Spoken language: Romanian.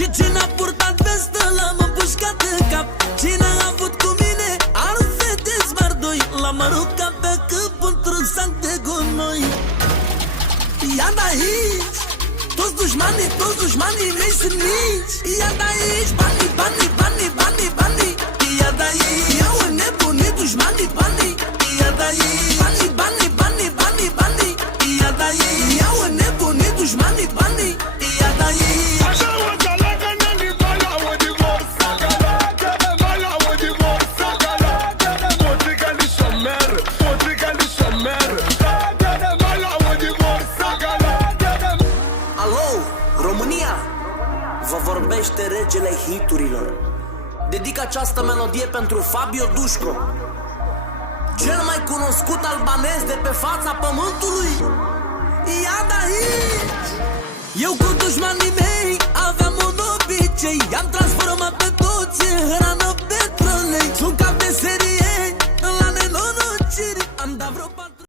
Și cine a purtat vestă l-am împușcat în cap. Cine a avut cu mine are fete smardoi. L-am aruncat pe câmp într-un sac de gunoi. Ia de aici, toți dușmanii mei sunt mici. Ia de aici, banii, banii, banii, banii, banii. Ia de aici, iau înnebunit dușmanii banii. Ia de aici, banii, banii, banii, banii, banii. Ia de aici, iau înnebunit dușmanii banii. Ia de aici. România, vă vorbește regele hiturilor. Dedic această melodie pentru Fabio Dușco, cel mai cunoscut albanez de pe fața pământului. Ia de aici. Eu cu dușmanii mei